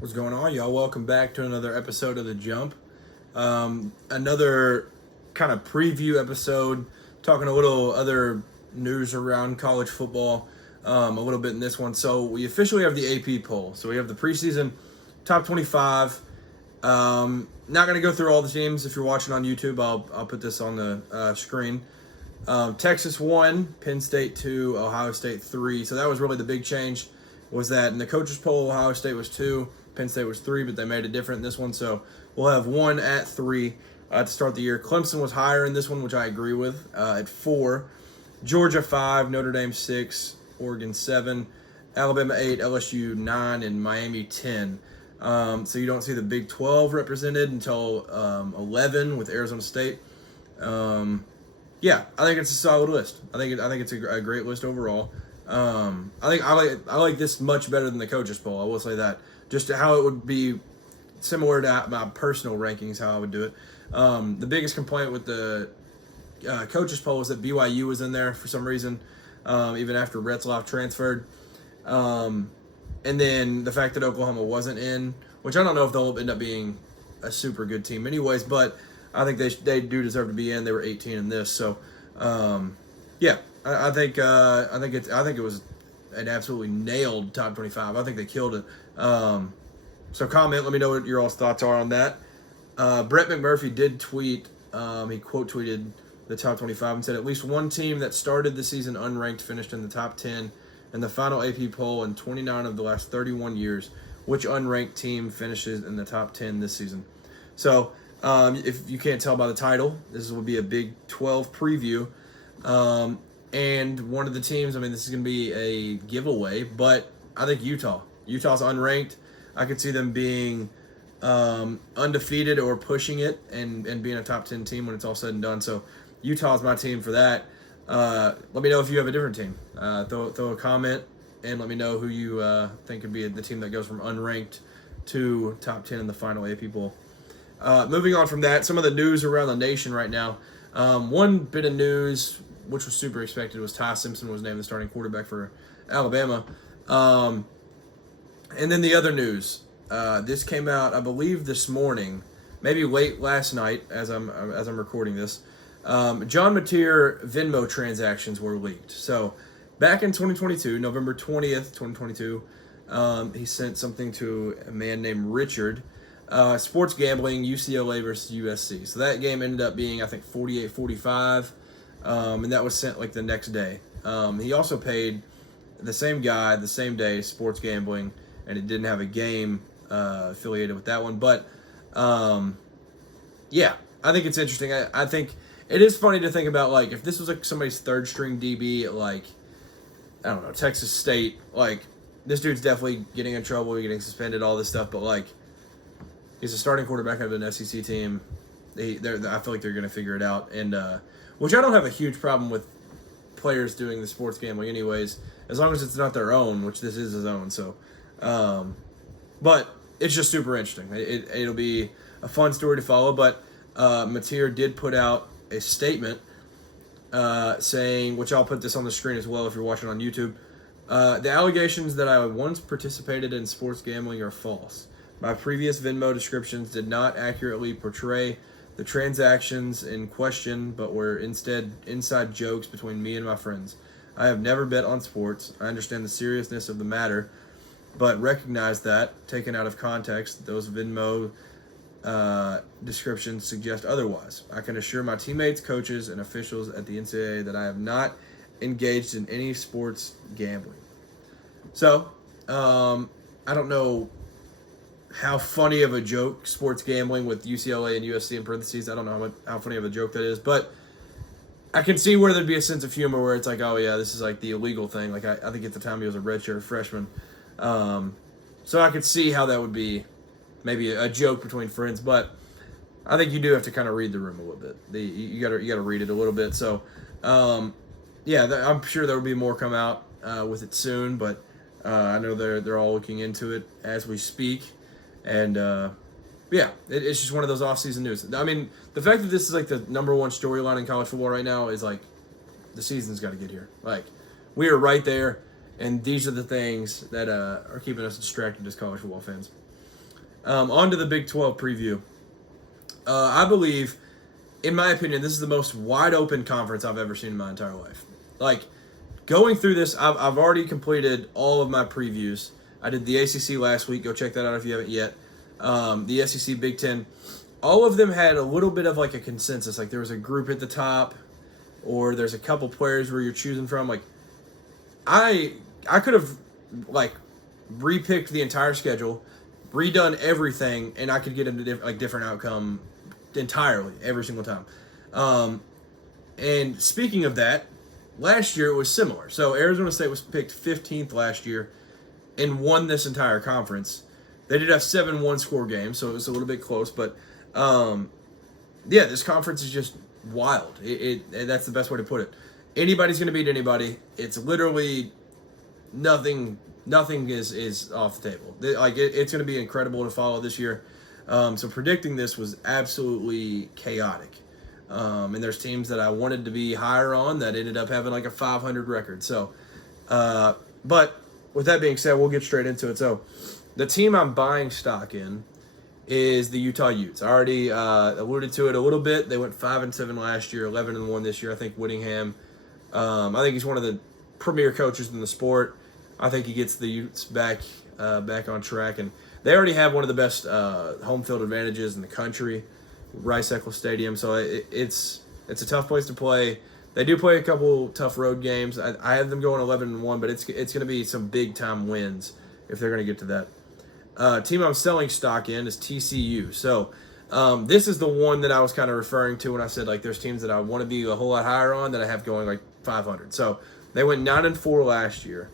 What's going on, y'all? Welcome back to another episode of The Jump. Another kind of preview episode, talking a little other news around college football, a little bit in this one. So we officially have the AP poll. So we have the preseason top 25. Not going to go through all the teams. If you're watching on YouTube, I'll put this on the screen. Texas 1, Penn State 2, Ohio State 3. So that was really the big change, was that in the coaches poll, Ohio State was 2, Penn State was 3, but they made it different in this one. So we'll have 1 at 3 to start the year. Clemson was higher in this one, which I agree with, at 4. Georgia 5, Notre Dame 6, Oregon 7, Alabama 8, LSU 9, and Miami 10. So you don't see the Big 12 represented until 11 with Arizona State. Yeah, I think it's a solid list. I think it's a great list overall. I like this much better than the coaches poll. I will say that. Just how it would be similar to my personal rankings, how I would do it. The biggest complaint with the coaches poll is that BYU was in there for some reason, even after Retzloff transferred. And then the fact that Oklahoma wasn't in, which I don't know if they'll end up being a super good team anyways, but I think they do deserve to be in. They were 18 in this, so yeah, I think it was an absolutely nailed top 25. I think they killed it. So comment, let me know what your all's thoughts are on that. Brett McMurphy did tweet. He quote tweeted the top 25 and said at least one team that started the season unranked finished in the top 10 in the final AP poll in 29 of the last 31 years. Which unranked team finishes in the top 10 this season? So if you can't tell by the title, this will be a Big 12 preview. And one of the teams, this is going to be a giveaway, but I think Utah. Utah's unranked. I could see them being undefeated or pushing it and being a top 10 team when it's all said and done. So Utah's my team for that. Let me know if you have a different team. Throw a comment and let me know who you think could be the team that goes from unranked to top 10 in the final AP poll. Moving on from that, some of the news around the nation right now. One bit of news, which was super expected, was Ty Simpson was named the starting quarterback for Alabama. And then the other news, this came out, I believe, this morning, maybe late last night as I'm recording this. John Mateer Venmo transactions were leaked. So back in 2022, November 20th, 2022, he sent something to a man named Richard. Sports gambling, UCLA versus USC. So that game ended up being, I think, 48-45, and that was sent like the next day. He also paid the same guy the same day, sports gambling, and it didn't have a game affiliated with that one. But, yeah, I think it's interesting. I think it is funny to think about, like, if this was like somebody's third string DB at, like, I don't know, Texas State, like, this dude's definitely getting in trouble, getting suspended, all this stuff, but, like, he's a starting quarterback of an SEC team. I feel like they're going to figure it out, and which I don't have a huge problem with players doing the sports gambling anyways, as long as it's not their own, which this is his own. So, but it's just super interesting. It'll be a fun story to follow. But Mateer did put out a statement saying, which I'll put this on the screen as well if you're watching on YouTube. The allegations that I once participated in sports gambling are false. My previous Venmo descriptions did not accurately portray the transactions in question, but were instead inside jokes between me and my friends. I have never bet on sports. I understand the seriousness of the matter, but recognize that, taken out of context, those Venmo descriptions suggest otherwise. I can assure my teammates, coaches, and officials at the NCAA that I have not engaged in any sports gambling. So, I don't know how funny of a joke sports gambling with UCLA and USC in parentheses. I don't know how funny of a joke that is, but I can see where there'd be a sense of humor where it's like, oh yeah, this is like the illegal thing. Like I think at the time he was a redshirt freshman, so I could see how that would be maybe a joke between friends. But I think you do have to kind of read the room a little bit. You gotta read it a little bit. So yeah, I'm sure there will be more come out with it soon, but I know they're all looking into it as we speak. And, yeah, it's just one of those off-season news. I mean, the fact that this is, like, the number one storyline in college football right now is, like, the season's got to get here. Like, we are right there, and these are the things that are keeping us distracted as college football fans. On to the Big 12 preview. I believe, in my opinion, this is the most wide open conference I've ever seen in my entire life. Like, going through this, I've already completed all of my previews. I did the ACC last week. Go check that out if you haven't yet. The SEC, Big Ten. All of them had a little bit of like a consensus. Like there was a group at the top, or there's a couple players where you're choosing from. Like I could have like repicked the entire schedule, redone everything, and I could get a different outcome entirely every single time. And speaking of that, last year it was similar. So Arizona State was picked 15th last year and won this entire conference. They did have 7 one-score games, so it was a little bit close. But, yeah, this conference is just wild. That's the best way to put it. Anybody's going to beat anybody. It's literally nothing is off the table. It's going to be incredible to follow this year. So predicting this was absolutely chaotic. And there's teams that I wanted to be higher on that ended up having like a 500 record. So, but with that being said, we'll get straight into it. So, the team I'm buying stock in is the Utah Utes. I already alluded to it a little bit. They went 5-7 last year, 11-1 this year. I think Whittingham. I think he's one of the premier coaches in the sport. I think he gets the Utes back on track, and they already have one of the best home field advantages in the country, Rice-Eccles Stadium. So it's a tough place to play. They do play a couple tough road games. I have them going 11-1, but it's going to be some big time wins if they're going to get to that. Team I'm selling stock in is TCU. So this is the one that I was kind of referring to when I said like there's teams that I want to be a whole lot higher on that I have going like 500. So they went 9-4 last year.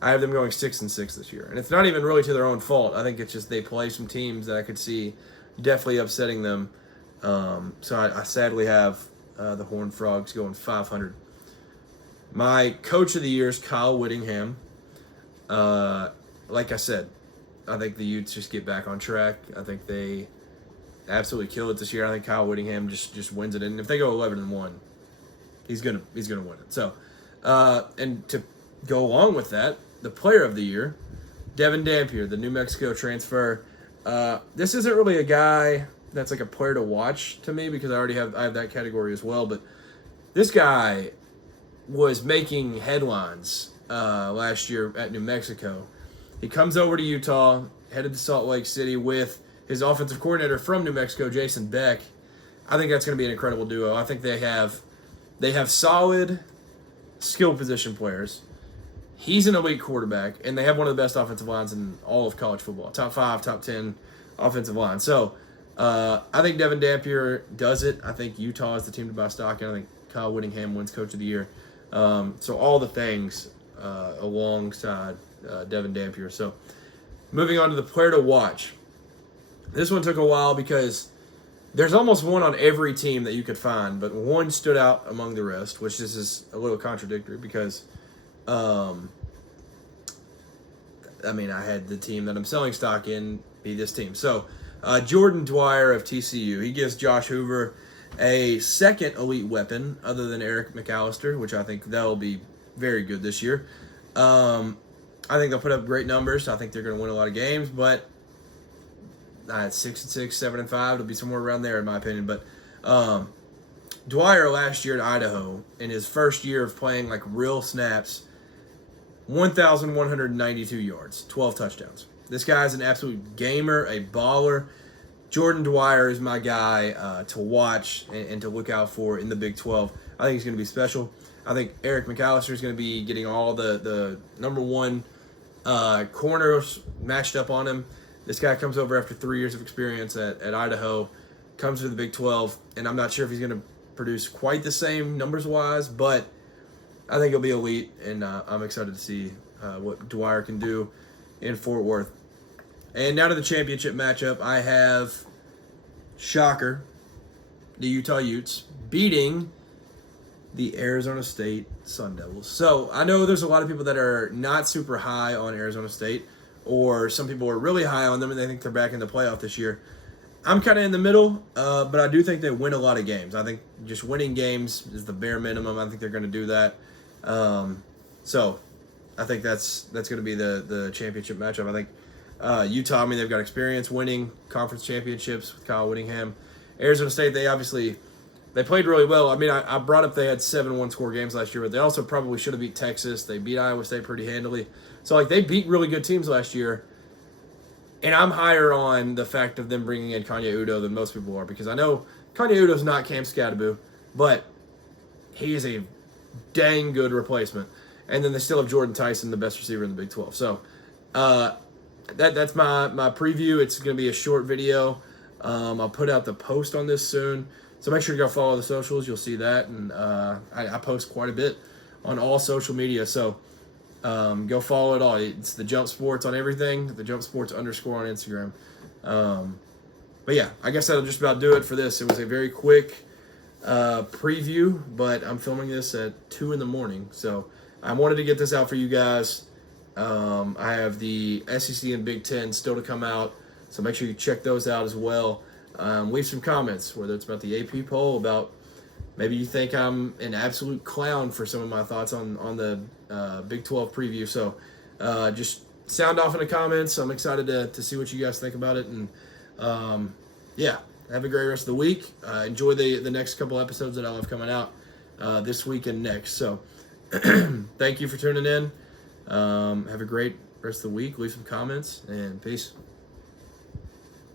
I have them going 6-6 this year, and it's not even really to their own fault. I think it's just they play some teams that I could see definitely upsetting them. So I sadly have the Horned Frogs going 500. My coach of the year is Kyle Whittingham. Like I said, I think the Utes just get back on track. I think they absolutely kill it this year. I think Kyle Whittingham just wins it. And if they go 11-1, he's gonna win it. So, and to go along with that, the player of the year, Devin Dampier, the New Mexico transfer. This isn't really a guy that's like a player to watch to me because I have that category as well. But this guy was making headlines last year at New Mexico. He comes over to Utah, headed to Salt Lake City with his offensive coordinator from New Mexico, Jason Beck. I think that's going to be an incredible duo. I think they have solid skill position players. He's an elite quarterback, and they have one of the best offensive lines in all of college football. Top 5, top 10 offensive line. So I think Devin Dampier does it. I think Utah is the team to buy stock in. I think Kyle Whittingham wins Coach of the Year. So all the things alongside Devin Dampier. So moving on to the player to watch. This one took a while because there's almost one on every team that you could find, but one stood out among the rest, which is a little contradictory because, I had the team that I'm selling stock in be this team. So Jordan Dwyer of TCU, he gives Josh Hoover a second elite weapon other than Eric McAllister, which I think that'll be very good this year. I think they'll put up great numbers. I think they're going to win a lot of games, but 6-6, 7-5, it'll be somewhere around there in my opinion. But Dwyer last year at Idaho, in his first year of playing like real snaps, 1,192 yards, 12 touchdowns. This guy's an absolute gamer, a baller. Jordan Dwyer is my guy to watch and to look out for in the Big 12. I think he's going to be special. I think Eric McAllister is going to be getting all the number one corners matched up on him. This guy comes over after 3 years of experience at Idaho, comes to the Big 12, and I'm not sure if he's going to produce quite the same numbers-wise, but I think he'll be elite, and I'm excited to see what Dwyer can do in Fort Worth. And now to the championship matchup, I have, shocker, the Utah Utes beating the Arizona State Sun Devils. So I know there's a lot of people that are not super high on Arizona State, or some people are really high on them and they think they're back in the playoff this year. I'm kind of in the middle, but I do think they win a lot of games. I think just winning games is the bare minimum. I think they're going to do that. So I think that's going to be the championship matchup. I think Utah, I mean, they've got experience winning conference championships with Kyle Whittingham. Arizona State, they played really well. I mean, I brought up they had 7 one-score games last year, but they also probably should have beat Texas. They beat Iowa State pretty handily. So, like, they beat really good teams last year. And I'm higher on the fact of them bringing in Kanye Udoh than most people are, because I know Kanye Udoh's not Cam Scatterbo, but he is a dang good replacement. And then they still have Jordan Tyson, the best receiver in the Big 12. So, that's my preview. It's going to be a short video. I'll put out the post on this soon. So make sure to go follow the socials. You'll see that. And I post quite a bit on all social media. So go follow it all. It's the Jump Sports on everything. The Jump Sports _ on Instagram. But yeah, I guess that'll just about do it for this. It was a very quick preview, but I'm filming this at 2 in the morning. So I wanted to get this out for you guys. I have the SEC and Big Ten still to come out, so make sure you check those out as well. Leave some comments, whether it's about the AP poll, about maybe you think I'm an absolute clown for some of my thoughts on the Big 12 preview. So just sound off in the comments. I'm excited to see what you guys think about it. And yeah, have a great rest of the week. Enjoy the next couple episodes that I'll have coming out this week and next. So thank you for tuning in. Have a great rest of the week. Leave some comments, and peace.